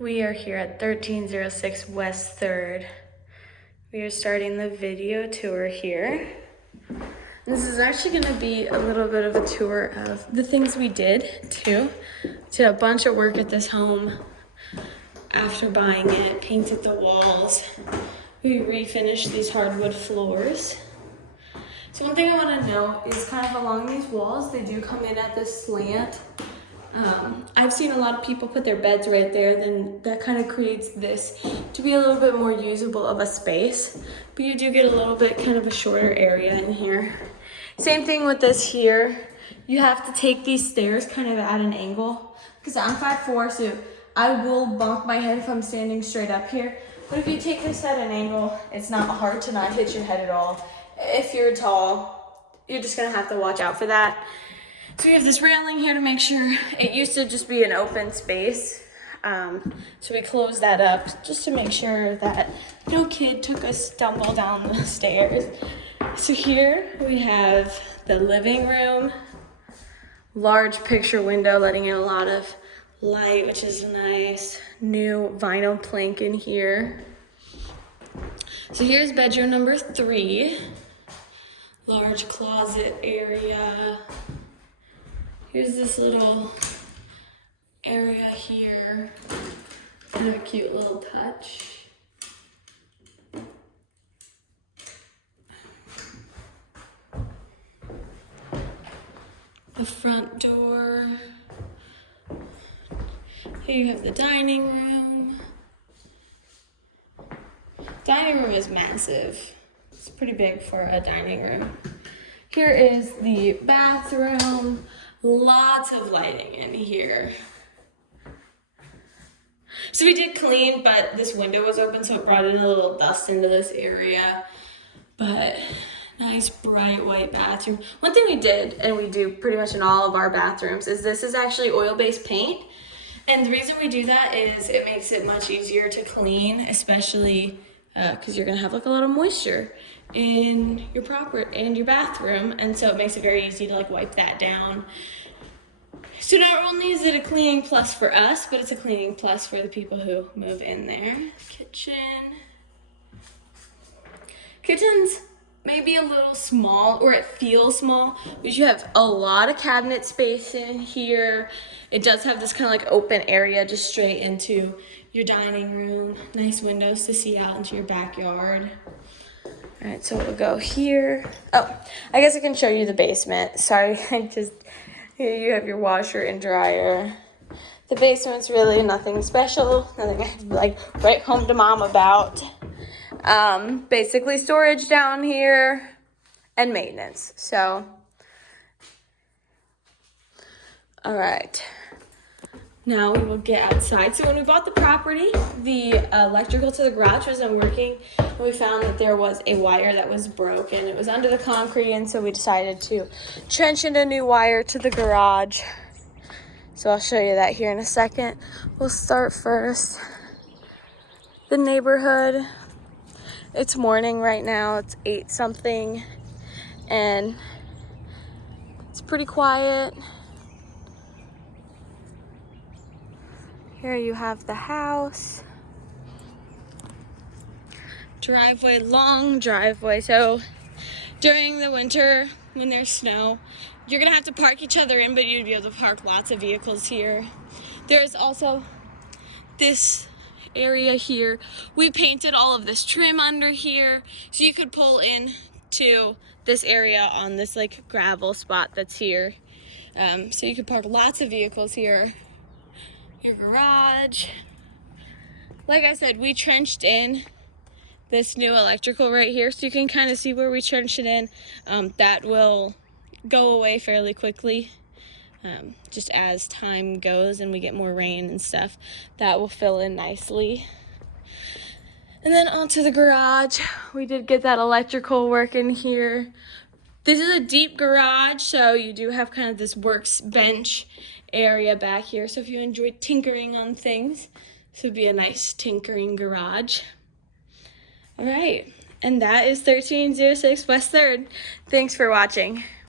We are here at 1306 West 3rd. We are starting the video tour here. This is actually going to be a little bit of a tour of the things we did too. We did a bunch of work at this home after buying it, painted the walls. We refinished these hardwood floors. So one thing I want to note is kind of along these walls, they do come in at this slant. I've seen a lot of people put their beds right there, then that kind of creates this to be a little bit more usable of a space, but you do get a little bit kind of a shorter area in here. Same thing with this here. You have to take these stairs kind of at an angle because I'm 5'4", so I will bump my head if I'm standing straight up here. But if you take this at an angle, it's not hard to not hit your head at all. If you're tall, you're just gonna have to watch out for that. So we have this railing here to make sure. It used to just be an open space. So we closed that up just to make sure that no kid took a stumble down the stairs. So here we have the living room, large picture window letting in a lot of light, which is nice. New vinyl plank in here. So here's bedroom number 3. Large closet area. Here's this little area here. Kind of a cute little touch. The front door. Here you have the dining room. Dining room is massive. It's pretty big for a dining room. Here is the bathroom. Lots of lighting in here. So we did clean, but this window was open, so it brought in a little dust into this area. But nice bright white bathroom. One thing we did, and we do pretty much in all of our bathrooms, is this is actually oil-based paint. And the reason we do that is it makes it much easier to clean, especially because you're gonna have like a lot of moisture in your bathroom, and so it makes it very easy to like wipe that down. So not only is it a cleaning plus for us, but it's a cleaning plus for the people who move in there. Kitchen's maybe a little small, or it feels small, but you have a lot of cabinet space in here. It does have this kind of like open area just straight into your dining room. Nice windows to see out into your backyard. All right, so we'll go here. Oh, I guess I can show you the basement. Sorry, here you have your washer and dryer. The basement's really nothing special, nothing I have to like write home to mom about. Basically storage down here and maintenance. So, all right. Now we will get outside. So when we bought the property, the electrical to the garage wasn't working. And we found that there was a wire that was broken. It was under the concrete, and so we decided to trench in a new wire to the garage. So I'll show you that here in a second. We'll start first. The neighborhood. It's morning right now. It's 8 something. And it's pretty quiet. Here you have the house. Driveway, long driveway. So during the winter when there's snow, you're gonna have to park each other in, but you'd be able to park lots of vehicles here. There's also this area here. We painted all of this trim under here, so you could pull in to this area on this like gravel spot that's here. So you could park lots of vehicles here. Your garage. Like I said, we trenched in this new electrical right here, so you can kind of see where we trenched it in. That will go away fairly quickly. Just as time goes and we get more rain and stuff, that will fill in nicely. And then onto the garage. We did get that electrical work in here. This is a deep garage, so you do have kind of this workbench area back here. So if you enjoy tinkering on things, this would be a nice tinkering garage. All right, and that is 1306 West 3rd. Thanks for watching.